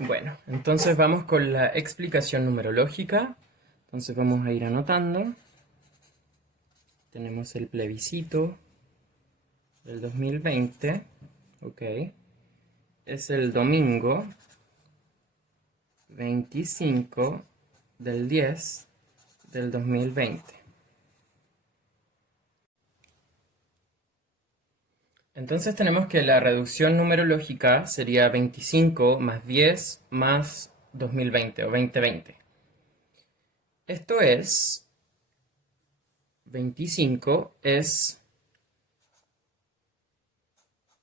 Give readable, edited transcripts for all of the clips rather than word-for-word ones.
Bueno, entonces vamos con la explicación numerológica. Entonces vamos a ir anotando. Tenemos el plebiscito del 2020. Ok. Es el domingo 25 del 10 del 2020. Entonces tenemos que la reducción numerológica sería 25 más 10 más 2020 o 2020. Esto es, 25 es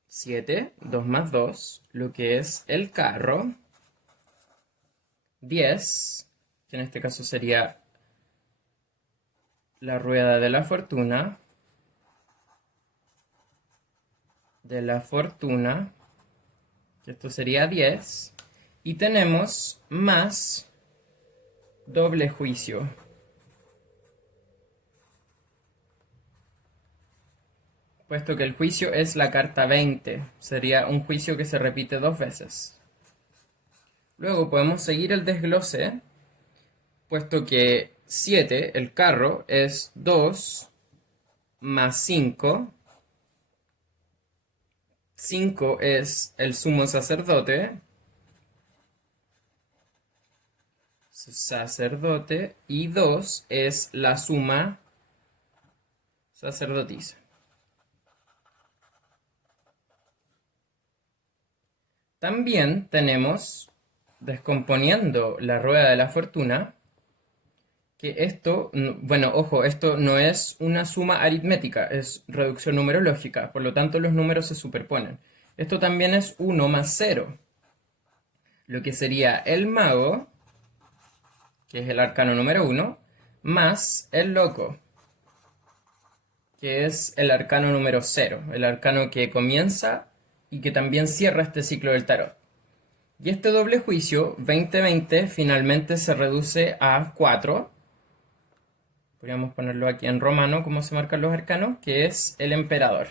7, 2 más 2, lo que es el carro. 10, que en este caso sería la rueda de la fortuna. Que esto sería 10. Y tenemos más doble juicio. Puesto que el juicio es la carta 20, sería un juicio que se repite 2 veces. Luego podemos seguir el desglose, puesto que 7, el carro, es 2 más 5. 5 es el sumo sacerdote. Y 2 es la suma sacerdotisa. También tenemos, descomponiendo la rueda de la fortuna, que esto, bueno, ojo, esto no es una suma aritmética, es reducción numerológica, por lo tanto los números se superponen. Esto también es 1 más 0, lo que sería el mago, que es el arcano número 1, más el loco, que es el arcano número 0, el arcano que comienza y que también cierra este ciclo del tarot. Y este doble juicio, 20-20, finalmente se reduce a 4. Podríamos ponerlo aquí en romano, como se marcan los arcanos, que es el emperador.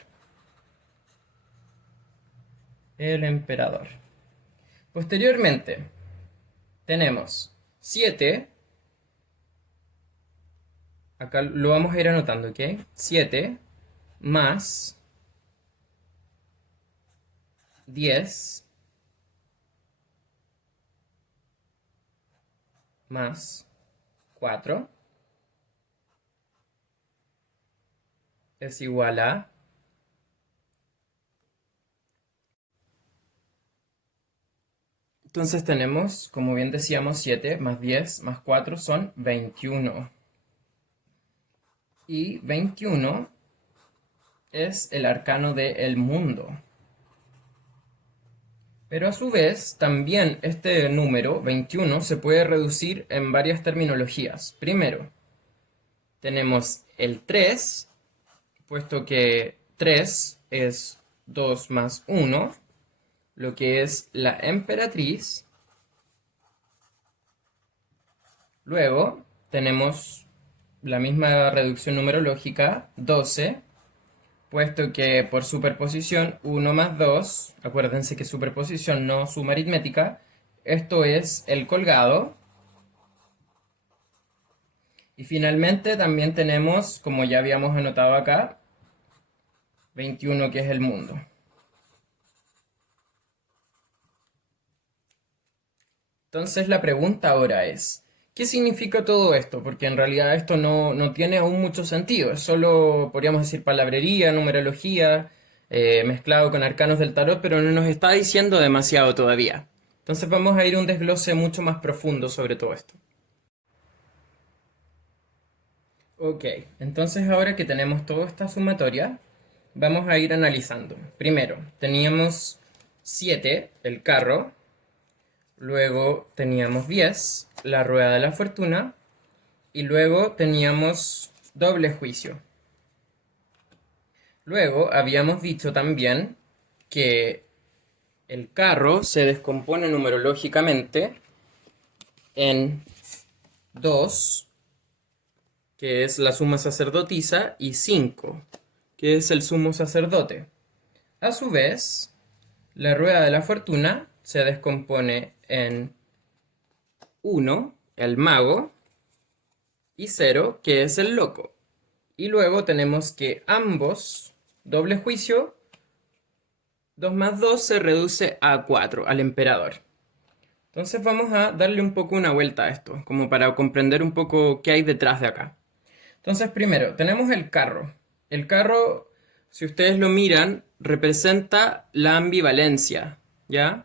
El emperador. Posteriormente, tenemos 7. Acá lo vamos a ir anotando, ¿ok? 7 más 10 más 4 es igual a... Entonces tenemos, como bien decíamos, 7 más 10 más 4 son 21. Y 21 es el arcano del mundo. Pero a su vez, también este número, 21, se puede reducir en varias terminologías. Primero, tenemos el 3, puesto que 3 es 2 más 1, lo que es la emperatriz. Luego tenemos la misma reducción numerológica, 12, puesto que por superposición 1 más 2, acuérdense que superposición no suma aritmética, esto es el colgado. Y finalmente también tenemos, como ya habíamos anotado acá, 21, que es el mundo. Entonces la pregunta ahora es, ¿qué significa todo esto? Porque en realidad esto no tiene aún mucho sentido, es solo, podríamos decir, palabrería, numerología, mezclado con arcanos del tarot, pero no nos está diciendo demasiado todavía. Entonces vamos a ir a un desglose mucho más profundo sobre todo esto. Ok, entonces ahora que tenemos toda esta sumatoria, vamos a ir analizando. Primero, teníamos 7, el carro. Luego teníamos 10, la rueda de la fortuna. Y luego teníamos doble juicio. Luego habíamos dicho también que el carro se descompone numerológicamente en 2, que es la suma sacerdotisa, y 5, que es el sumo sacerdote. A su vez, la rueda de la fortuna se descompone en 1, el mago, y 0, que es el loco. Y luego tenemos que ambos, doble juicio, 2 más 2 se reduce a 4, al emperador. Entonces vamos a darle un poco una vuelta a esto, como para comprender un poco qué hay detrás de acá. Entonces primero, tenemos el carro. El carro, si ustedes lo miran, representa la ambivalencia, ¿ya?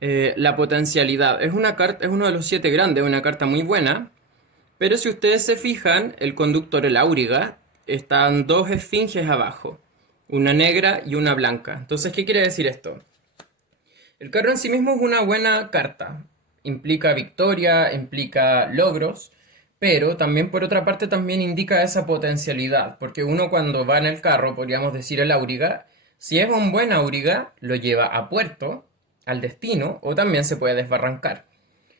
La potencialidad. Es una carta, es uno de los 7 grandes, una carta muy buena. Pero si ustedes se fijan, el conductor, el auriga, están dos esfinges abajo, una negra y una blanca. Entonces, ¿qué quiere decir esto? El carro en sí mismo es una buena carta. Implica victoria, implica logros, pero también por otra parte también indica esa potencialidad, porque uno cuando va en el carro, podríamos decir el auriga, si es un buen auriga, lo lleva a puerto, al destino, o también se puede desbarrancar.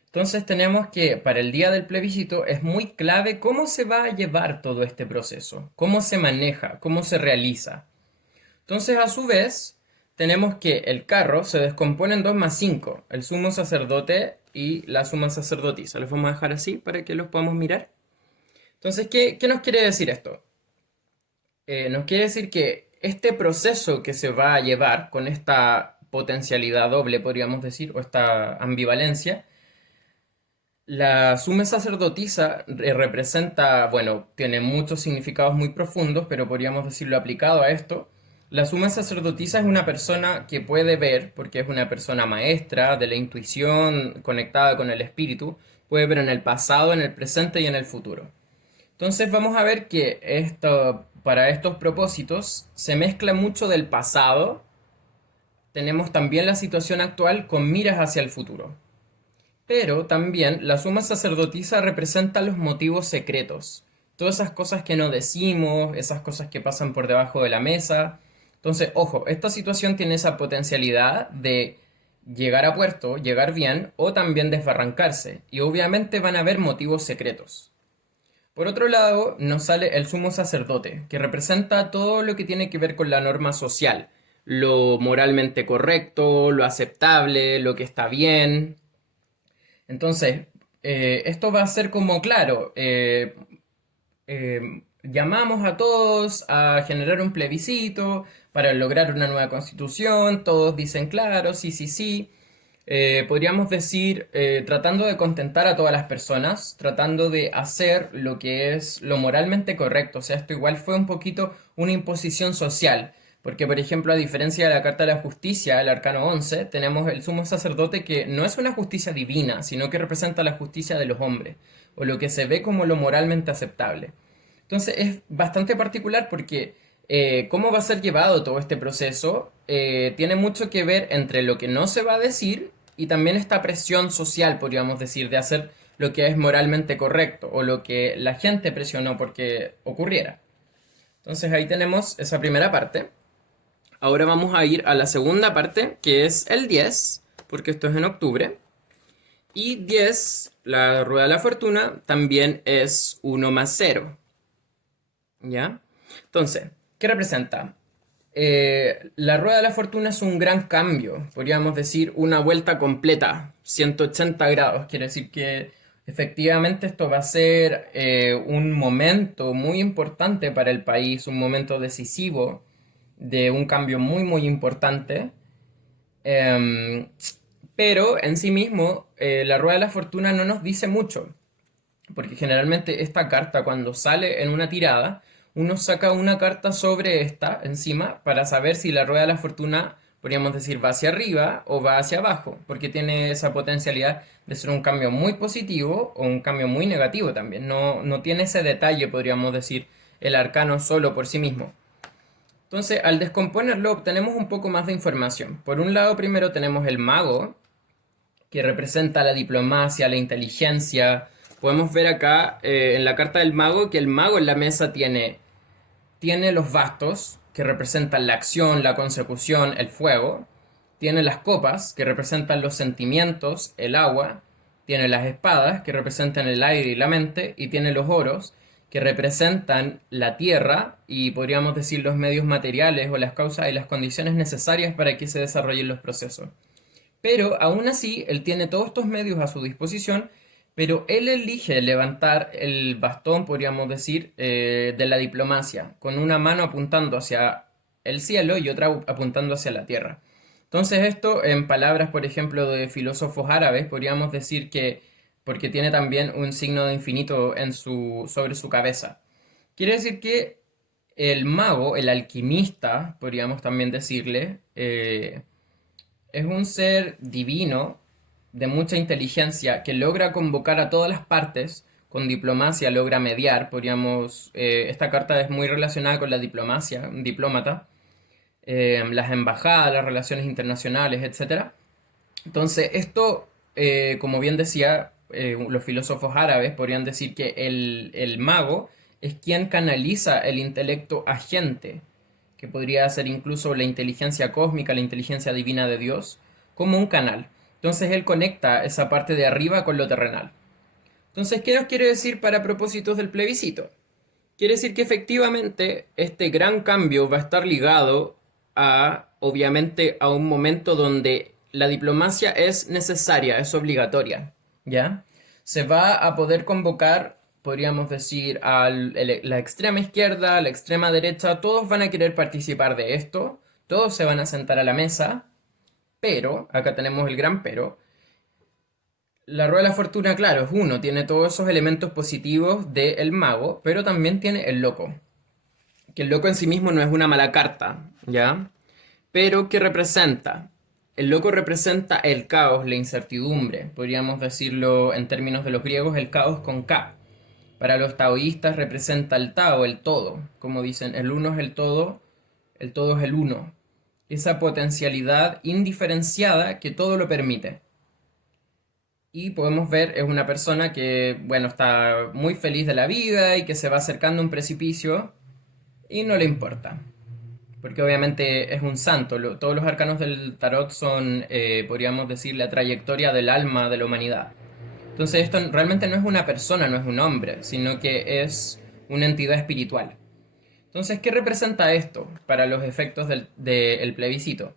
Entonces tenemos que para el día del plebiscito es muy clave cómo se va a llevar todo este proceso, cómo se maneja, cómo se realiza. Entonces a su vez tenemos que el carro se descompone en 2 más 5, el sumo sacerdote y la suma sacerdotisa. Los vamos a dejar así para que los podamos mirar. Entonces, ¿qué nos quiere decir esto? Nos quiere decir que este proceso que se va a llevar con esta potencialidad doble, podríamos decir, o esta ambivalencia, la suma sacerdotisa representa, bueno, tiene muchos significados muy profundos, pero podríamos decirlo aplicado a esto. La suma sacerdotisa es una persona que puede ver, porque es una persona maestra de la intuición conectada con el espíritu, puede ver en el pasado, en el presente y en el futuro. Entonces vamos a ver que esto, para estos propósitos se mezcla mucho del pasado. Tenemos también la situación actual con miras hacia el futuro. Pero también la suma sacerdotisa representa los motivos secretos, todas esas cosas que no decimos, esas cosas que pasan por debajo de la mesa. Entonces, ojo, esta situación tiene esa potencialidad de llegar a puerto, llegar bien o también desbarrancarse, y obviamente van a haber motivos secretos. Por otro lado, nos sale el sumo sacerdote, que representa todo lo que tiene que ver con la norma social, lo moralmente correcto, lo aceptable, lo que está bien. Entonces, esto va a ser como, claro, llamamos a todos a generar un plebiscito para lograr una nueva constitución, todos dicen claro, sí, sí, sí. Podríamos decir, tratando de contentar a todas las personas, tratando de hacer lo que es lo moralmente correcto. O sea, esto igual fue un poquito una imposición social. Porque, por ejemplo, a diferencia de la Carta de la Justicia, el Arcano 11, tenemos el sumo sacerdote que no es una justicia divina, sino que representa la justicia de los hombres, o lo que se ve como lo moralmente aceptable. Entonces es bastante particular porque cómo va a ser llevado todo este proceso tiene mucho que ver entre lo que no se va a decir y también esta presión social, podríamos decir, de hacer lo que es moralmente correcto o lo que la gente presionó porque ocurriera. Entonces ahí tenemos esa primera parte. Ahora vamos a ir a la segunda parte, que es el 10, porque esto es en octubre. Y 10, la rueda de la fortuna, también es 1 más 0. ¿Ya? Entonces, ¿qué representa? La rueda de la fortuna es un gran cambio, podríamos decir una vuelta completa, 180 grados. Quiere decir que efectivamente esto va a ser un momento muy importante para el país, un momento decisivo de un cambio muy, muy importante. Em, pero en sí mismo, la rueda de la fortuna no nos dice mucho. Porque generalmente esta carta cuando sale en una tirada, uno saca una carta sobre esta encima para saber si la rueda de la fortuna, podríamos decir, va hacia arriba o va hacia abajo, porque tiene esa potencialidad de ser un cambio muy positivo o un cambio muy negativo también. No tiene ese detalle, podríamos decir, el arcano solo por sí mismo. Entonces, al descomponerlo, obtenemos un poco más de información. Por un lado, primero tenemos el mago, que representa la diplomacia, la inteligencia. Podemos ver acá en la carta del mago que el mago en la mesa tiene los bastos, que representan la acción, la consecución, el fuego. Tiene las copas, que representan los sentimientos, el agua. Tiene las espadas, que representan el aire y la mente. Y tiene los oros, que representan la tierra y podríamos decir los medios materiales o las causas y las condiciones necesarias para que se desarrollen los procesos. Pero aún así, él tiene todos estos medios a su disposición, pero él elige levantar el bastón, podríamos decir, de la diplomacia, con una mano apuntando hacia el cielo y otra apuntando hacia la tierra. Entonces esto, en palabras, por ejemplo, de filósofos árabes, podríamos decir que, porque tiene también un signo de infinito sobre su cabeza. Quiere decir que el mago, el alquimista, podríamos también decirle, es un ser divino de mucha inteligencia que logra convocar a todas las partes, con diplomacia logra mediar, podríamos, esta carta es muy relacionada con la diplomacia, un diplomata, las embajadas, las relaciones internacionales, etcétera. Entonces, esto, como bien decía, los filósofos árabes podrían decir que el mago es quien canaliza el intelecto agente, que podría ser incluso la inteligencia cósmica, la inteligencia divina de Dios, como un canal. Entonces, él conecta esa parte de arriba con lo terrenal. Entonces, ¿qué nos quiere decir para propósitos del plebiscito? Quiere decir que efectivamente este gran cambio va a estar ligado a, obviamente, a un momento donde la diplomacia es necesaria, es obligatoria, ¿ya? Se va a poder convocar, podríamos decir, a la extrema izquierda, la extrema derecha, todos van a querer participar de esto, todos se van a sentar a la mesa, pero, acá tenemos el gran pero, la rueda de la fortuna, claro, es uno, tiene todos esos elementos positivos del mago, pero también tiene el loco. Que el loco en sí mismo no es una mala carta, ¿ya? Pero ¿qué representa? El loco representa el caos, la incertidumbre. Podríamos decirlo en términos de los griegos, el caos con K. Para los taoístas representa el Tao, el todo. Como dicen, el uno es el todo es el uno. Esa potencialidad indiferenciada que todo lo permite. Y podemos ver, es una persona que, bueno, está muy feliz de la vida y que se va acercando a un precipicio y no le importa. Porque obviamente es un santo. Todos los arcanos del tarot son, podríamos decir, la trayectoria del alma de la humanidad. Entonces esto realmente no es una persona, no es un hombre, sino que es una entidad espiritual. Entonces, ¿qué representa esto para los efectos del plebiscito?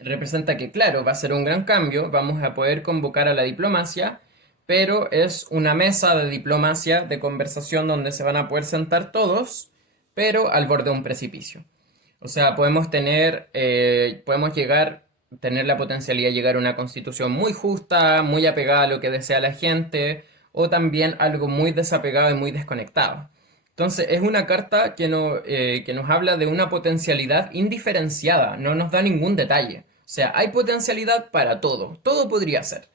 Representa que, claro, va a ser un gran cambio, vamos a poder convocar a la diplomacia, pero es una mesa de diplomacia, de conversación donde se van a poder sentar todos, pero al borde de un precipicio. O sea, podemos llegar, tener la potencialidad de llegar a una constitución muy justa, muy apegada a lo que desea la gente, o también algo muy desapegado y muy desconectado. Entonces, es una carta que nos habla de una potencialidad indiferenciada, no nos da ningún detalle. O sea, hay potencialidad para todo, todo podría ser.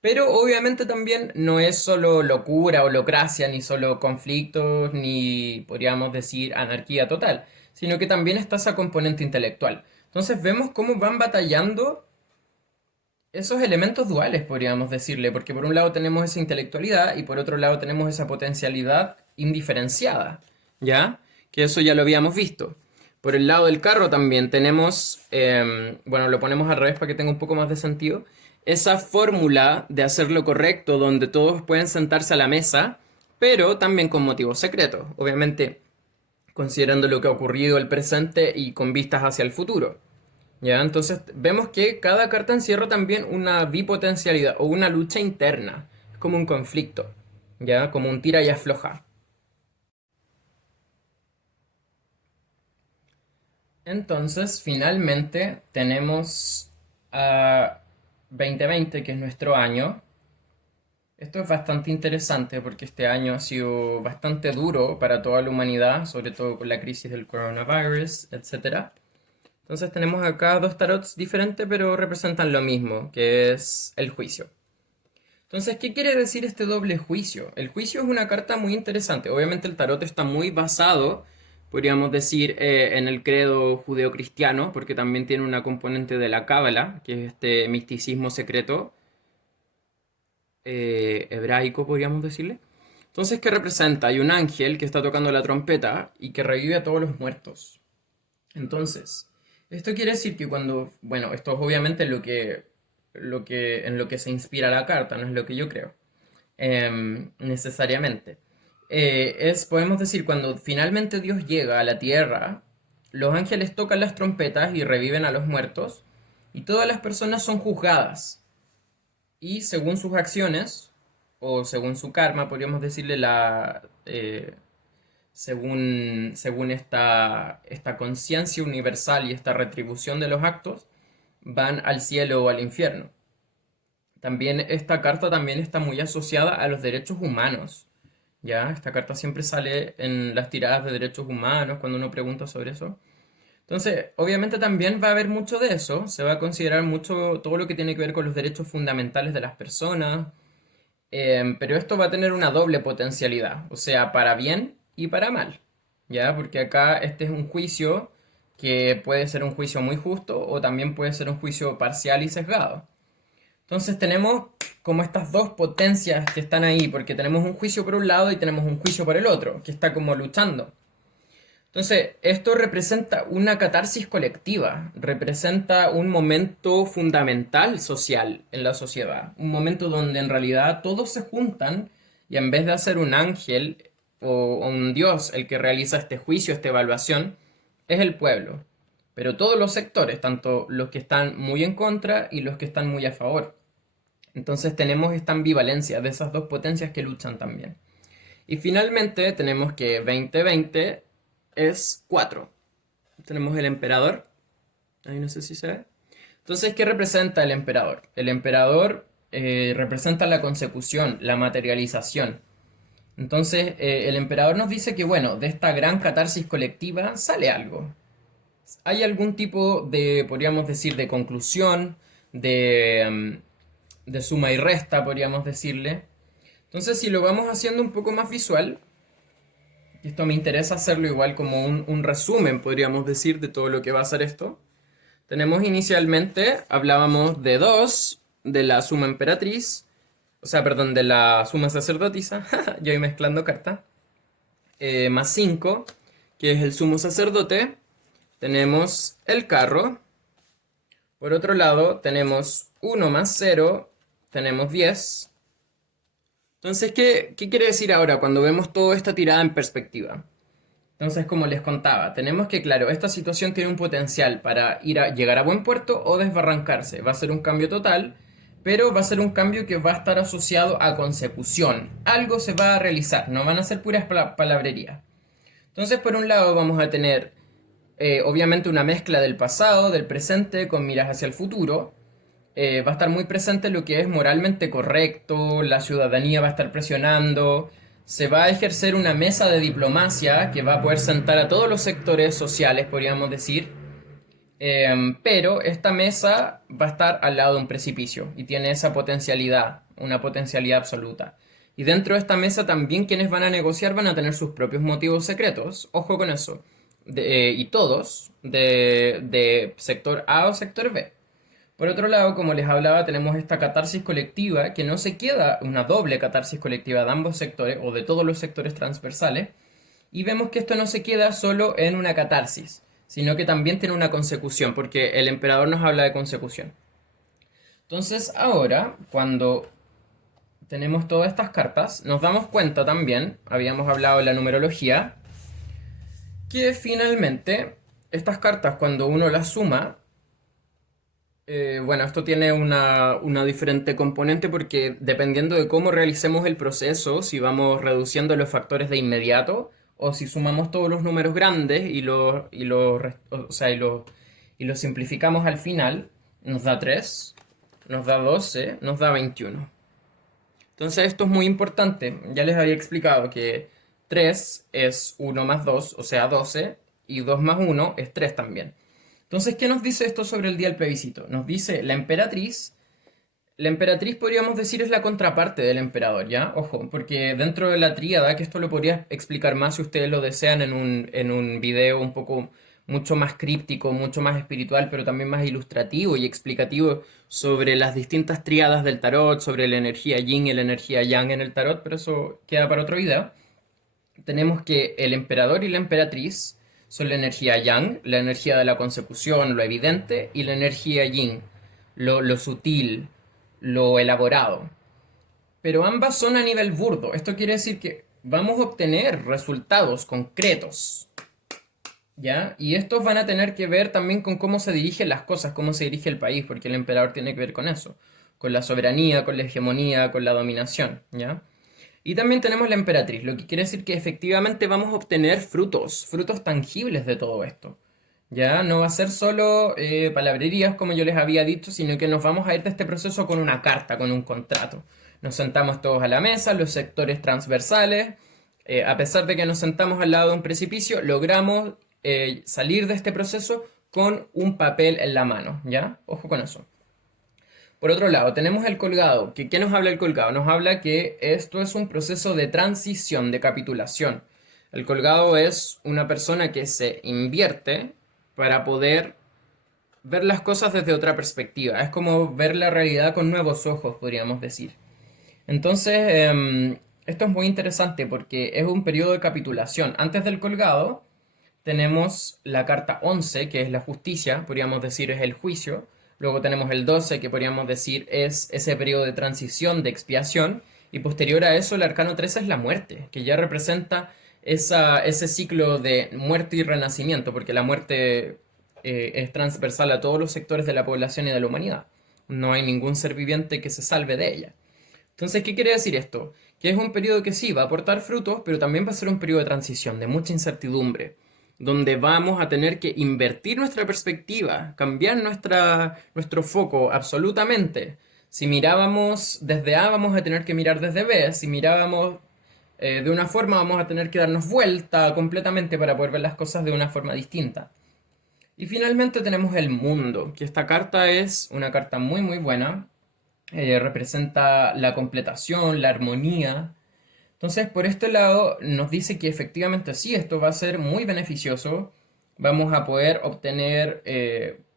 Pero obviamente también no es solo locura, holocracia, ni solo conflictos, ni podríamos decir anarquía total, sino que también está esa componente intelectual. Entonces vemos cómo van batallando esos elementos duales, podríamos decirle, porque por un lado tenemos esa intelectualidad y por otro lado tenemos esa potencialidad indiferenciada, ¿ya? Que eso ya lo habíamos visto. Por el lado del carro también tenemos, bueno, lo ponemos al revés para que tenga un poco más de sentido, esa fórmula de hacer lo correcto donde todos pueden sentarse a la mesa, pero también con motivos secretos, obviamente considerando lo que ha ocurrido el presente y con vistas hacia el futuro. ¿Ya? Entonces vemos que cada carta encierra también una bipotencialidad o una lucha interna. Es como un conflicto, ¿ya? Como un tira y afloja. Entonces, finalmente tenemos a 2020, que es nuestro año. Esto es bastante interesante porque este año ha sido bastante duro para toda la humanidad, sobre todo con la crisis del coronavirus, etcétera. Entonces tenemos acá dos tarots diferentes, pero representan lo mismo, que es el juicio. Entonces, ¿qué quiere decir este doble juicio? El juicio es una carta muy interesante. Obviamente el tarot está muy basado, podríamos decir, en el credo judeocristiano, porque también tiene una componente de la cábala, que es este misticismo secreto hebraico, podríamos decirle. Entonces, ¿qué representa? Hay un ángel que está tocando la trompeta y que revive a todos los muertos. Entonces, esto quiere decir que cuando, bueno, esto es obviamente en lo que se inspira la carta, no es lo que yo creo, necesariamente. Podemos decir, cuando finalmente Dios llega a la tierra, los ángeles tocan las trompetas y reviven a los muertos, y todas las personas son juzgadas. Y según sus acciones, o según su karma, podríamos decirle según esta conciencia universal y esta retribución de los actos, van al cielo o al infierno. También esta carta también está muy asociada a los derechos humanos. ¿Ya? Esta carta siempre sale en las tiradas de derechos humanos cuando uno pregunta sobre eso. Entonces, obviamente también va a haber mucho de eso, se va a considerar mucho todo lo que tiene que ver con los derechos fundamentales de las personas, pero esto va a tener una doble potencialidad, o sea, para bien y para mal, ¿ya? Porque acá este es un juicio que puede ser un juicio muy justo o también puede ser un juicio parcial y sesgado. Entonces tenemos como estas dos potencias que están ahí, porque tenemos un juicio por un lado y tenemos un juicio por el otro, que está como luchando. Entonces, esto representa una catarsis colectiva, representa un momento fundamental social en la sociedad, un momento donde en realidad todos se juntan y en vez de hacer un ángel o un dios el que realiza este juicio, esta evaluación, es el pueblo. Pero todos los sectores, tanto los que están muy en contra y los que están muy a favor. Entonces tenemos esta ambivalencia de esas dos potencias que luchan también. Y finalmente tenemos que 2020 es 4. Tenemos el emperador. Ahí no sé si se ve. Entonces, ¿qué representa el emperador? El emperador representa la consecución, la materialización. Entonces, el emperador nos dice que, bueno, de esta gran catarsis colectiva sale algo. Hay algún tipo de, podríamos decir, de conclusión, de suma y resta, podríamos decirle. Entonces, si lo vamos haciendo un poco más visual, esto me interesa hacerlo igual como un resumen, podríamos decir, de todo lo que va a ser esto. Tenemos inicialmente, hablábamos de 2 de la suma emperatriz, o sea, perdón, de la suma sacerdotisa, yo voy mezclando carta, más 5 que es el sumo sacerdote. Tenemos el carro. Por otro lado, tenemos 1 más 0, tenemos 10. Entonces, ¿qué quiere decir ahora cuando vemos toda esta tirada en perspectiva? Entonces, como les contaba, tenemos que, claro, esta situación tiene un potencial para llegar a buen puerto o desbarrancarse. Va a ser un cambio total, pero va a ser un cambio que va a estar asociado a consecución. Algo se va a realizar, no van a ser puras palabrerías. Entonces, por un lado, vamos a tener, obviamente, una mezcla del pasado, del presente, con miras hacia el futuro. Va a estar muy presente lo que es moralmente correcto, la ciudadanía va a estar presionando, se va a ejercer una mesa de diplomacia que va a poder sentar a todos los sectores sociales, podríamos decir, pero esta mesa va a estar al lado de un precipicio y tiene esa potencialidad, una potencialidad absoluta. Y dentro de esta mesa también quienes van a negociar van a tener sus propios motivos secretos, ojo con eso, y todos de sector A o sector B. Por otro lado, como les hablaba, tenemos esta catarsis colectiva que no se queda una doble catarsis colectiva de ambos sectores o de todos los sectores transversales. Y vemos que esto no se queda solo en una catarsis, sino que también tiene una consecución, porque el emperador nos habla de consecución. Entonces, ahora, cuando tenemos todas estas cartas, nos damos cuenta también, habíamos hablado de la numerología, que finalmente estas cartas, cuando uno las suma, bueno, esto tiene una diferente componente porque dependiendo de cómo realicemos el proceso, si vamos reduciendo los factores de inmediato o si sumamos todos los números grandes y los simplificamos al final, nos da 3, nos da 12, nos da 21. Entonces esto es muy importante. Ya les había explicado que 3 es 1 más 2, o sea 12, y 2 más 1 es 3 también. Entonces, ¿qué nos dice esto sobre el día del plebiscito? Nos dice la emperatriz podríamos decir es la contraparte del emperador, ¿ya? Ojo, porque dentro de la tríada, que esto lo podría explicar más si ustedes lo desean en un video un poco mucho más críptico, mucho más espiritual, pero también más ilustrativo y explicativo sobre las distintas tríadas del tarot, sobre la energía yin y la energía yang en el tarot, pero eso queda para otro video. Tenemos que el emperador y la emperatriz son la energía yang, la energía de la consecución, lo evidente, y la energía yin, lo sutil, lo elaborado. Pero ambas son a nivel burdo. Esto quiere decir que vamos a obtener resultados concretos. ¿ya? Y estos van a tener que ver también con cómo se dirigen las cosas, cómo se dirige el país, porque el emperador tiene que ver con eso, con la soberanía, con la hegemonía, con la dominación, ¿ya? Y también tenemos la emperatriz, lo que quiere decir que efectivamente vamos a obtener frutos, frutos tangibles de todo esto. Ya no va a ser solo palabrerías como yo les había dicho, sino que nos vamos a ir de este proceso con una carta, con un contrato. Nos sentamos todos a la mesa, los sectores transversales. A pesar de que nos sentamos al lado de un precipicio, logramos salir de este proceso con un papel en la mano, ¿ya? Ojo con eso. Por otro lado, tenemos el colgado. ¿Qué nos habla el colgado? Nos habla que esto es un proceso de transición, de capitulación. El colgado es una persona que se invierte para poder ver las cosas desde otra perspectiva. Es como ver la realidad con nuevos ojos, podríamos decir. Entonces, esto es muy interesante porque es un periodo de capitulación. Antes del colgado, tenemos la carta 11, que es la justicia, podríamos decir es el juicio. Luego tenemos el 12, que podríamos decir es ese periodo de transición, de expiación. Y posterior a eso, el arcano 13 es la muerte, que ya representa ese ciclo de muerte y renacimiento, porque la muerte es transversal a todos los sectores de la población y de la humanidad. No hay ningún ser viviente que se salve de ella. Entonces, ¿qué quiere decir esto? Que es un periodo que sí va a aportar frutos, pero también va a ser un periodo de transición, de mucha incertidumbre, donde vamos a tener que invertir nuestra perspectiva, cambiar nuestro foco absolutamente. Si mirábamos desde A, vamos a tener que mirar desde B. Si mirábamos de una forma, vamos a tener que darnos vuelta completamente para poder ver las cosas de una forma distinta. Y finalmente tenemos el mundo, que esta carta es una carta muy muy buena, representa la completación, la armonía. Entonces, por este lado, nos dice que efectivamente sí, esto va a ser muy beneficioso. Vamos a poder obtener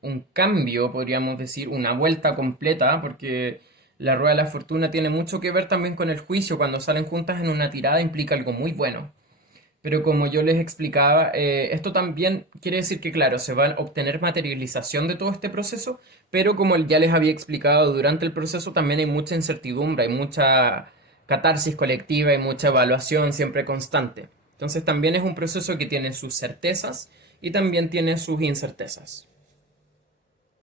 un cambio, podríamos decir, una vuelta completa, porque la rueda de la fortuna tiene mucho que ver también con el juicio. Cuando salen juntas en una tirada implica algo muy bueno. Pero como yo les explicaba, esto también quiere decir que, claro, se va a obtener materialización de todo este proceso, pero como ya les había explicado durante el proceso, también hay mucha incertidumbre, hay mucha catarsis colectiva, hay mucha evaluación siempre constante. Entonces también es un proceso que tiene sus certezas y también tiene sus incertezas.